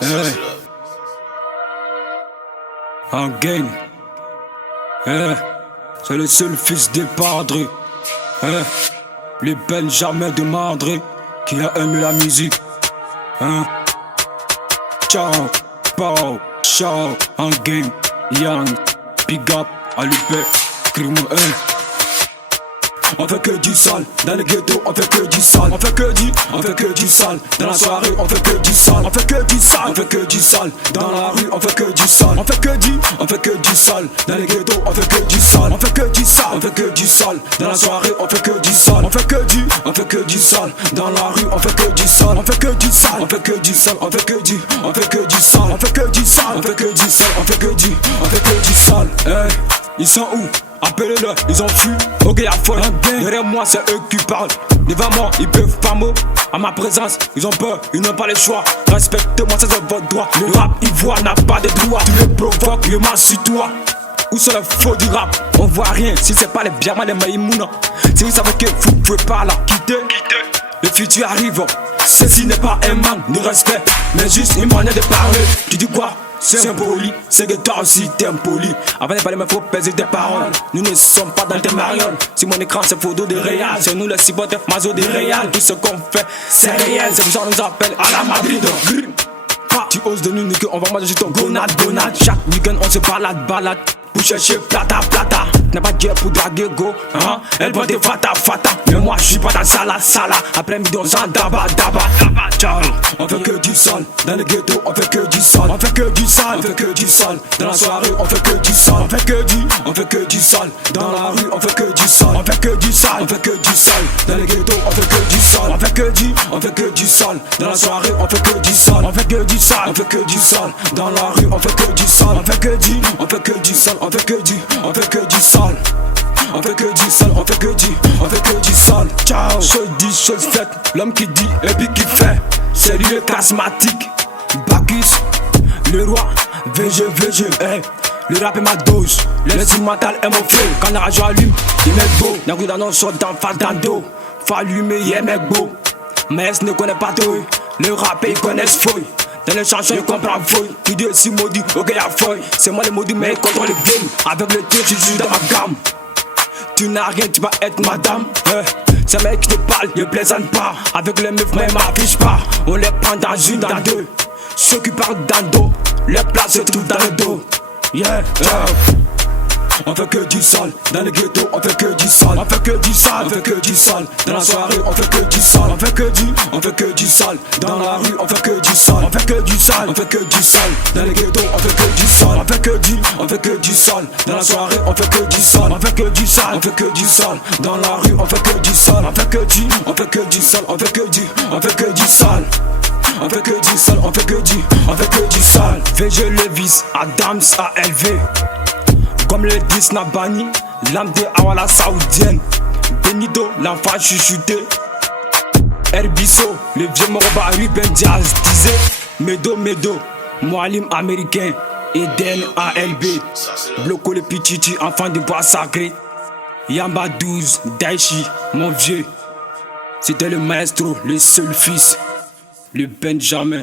Hey. En gang. Hey. C'est le seul fils des padres. Hey. Le Benjamin de Madre qui a aimé la musique. Hein? Ciao, pow, ciao, en gang, young, big up, à l'UP, crime, hein. On fait que du sale, dans le ghetto on fait que du sale. On fait que du sale, dans la soirée on fait que du sale. On fait que du sale, on fait que du sale, dans la rue on fait que du sale. On fait que du sale, dans le ghetto on fait que du sale. On fait que du sale, on fait que du sale, dans la soirée on fait que du sale. On fait que du sale, dans la rue on fait que du sale. On fait que du sale, on fait que du sale, on fait que du sale. On fait que du sale, on fait que du sale, on fait que du sale. Hey, ils sont où? Appelez-le, ils ont fui, ok y'a folle. Derrière moi c'est eux qui parlent. Devant moi ils peuvent pas mot. À ma présence ils ont peur, ils n'ont pas le choix. Respectez-moi, ça c'est votre droit. Le rap ivoire n'a pas de droit. Tu le provoques, il marche sur toi. Où sont les faux du rap? On voit rien si c'est pas les Biarma, les Maïmouna. Si vous savez que vous pouvez pas la quitter, le futur arrive. Ceci n'est pas un manque de respect, mais juste une manière de parler. Tu dis quoi? C'est impoli, c'est que toi aussi t'es impoli. Avant de parler, il faut peser tes paroles. Nous ne sommes pas dans tes marioles. Si mon écran c'est photo de réal, c'est nous les supporters mazo de réal. Tout ce qu'on fait, c'est réel. C'est pour ça qu'on nous appelle à la Madrid. Tu oses de nous niquer, on va manger ton gonade. Chaque week-end on se balade pour chercher plata. N'a pas de guerre pour draguer go, hein? Elle prend des fata. Mais moi je suis pas dans sala. Après midi on s'en daba. Ciao. On fait que du sale, dans le ghetto on fait que du sale. On fait que du sale, dans la soirée on fait que du sale. On fait que du sale, dans la rue on fait que du sale. On fait que du sale, dans le ghetto on fait que du sale. On fait que du sale, dans la soirée on fait que du sale. On fait que du sale, dans la rue on fait que du sale. On fait que du sale, on fait que du sale. On fait que du sale. Ciao. Chose dit, chose faite. L'homme qui dit et puis qui fait. C'est lui le charismatique. Bacchus, le roi. VG, hey. Le rap est ma dose. L'instrumental est mon feu. Quand la radio allume, il met beau. N'a que dans nos sortes d'enfants dans dos. Faut allumer, il mec beau. Mais elle ne connaît pas tout. Le rap, ils connaissent fouille. Dans les chansons, ils comprennent fouille. Qui dit aussi maudit, ok y'a fouille. C'est moi le maudit, mais il contrôle le game. Avec le tir, je joue dans ma gamme. Tu n'as rien, tu vas être madame. C'est un mec qui te parle, il plaisante pas. Avec les meufs, mais m'affiche pas. On les prend dans une, dans deux. Ceux qui parlent dans le dos, les places se trouvent dans le dos. Yeah. On fait que du sale, dans le ghetto on fait que du sale. On fait que du sale, dans la soirée on fait que du sale. On fait que du sale, dans la rue on fait que du sale. On fait que du sale, dans le ghetto on fait que du sale. On fait que du sale, dans la soirée on fait que du sale. On fait que du sale, dans la rue on fait que du sale. On fait que du sale. On fait que du sale. VG Levis, Adams ALV. Comme le 10 n'a banni, l'âme de Awala saoudienne. Benito, l'enfant chuchoté. Herbisso, le vieux Moroba Ruben Diaz disait Medo, Moualim américain. Eden ALB, Bloco le Pichichi, enfant de bois sacré. Yamba 12, Daichi, mon vieux. C'était le maestro, le seul fils, le Benjamin.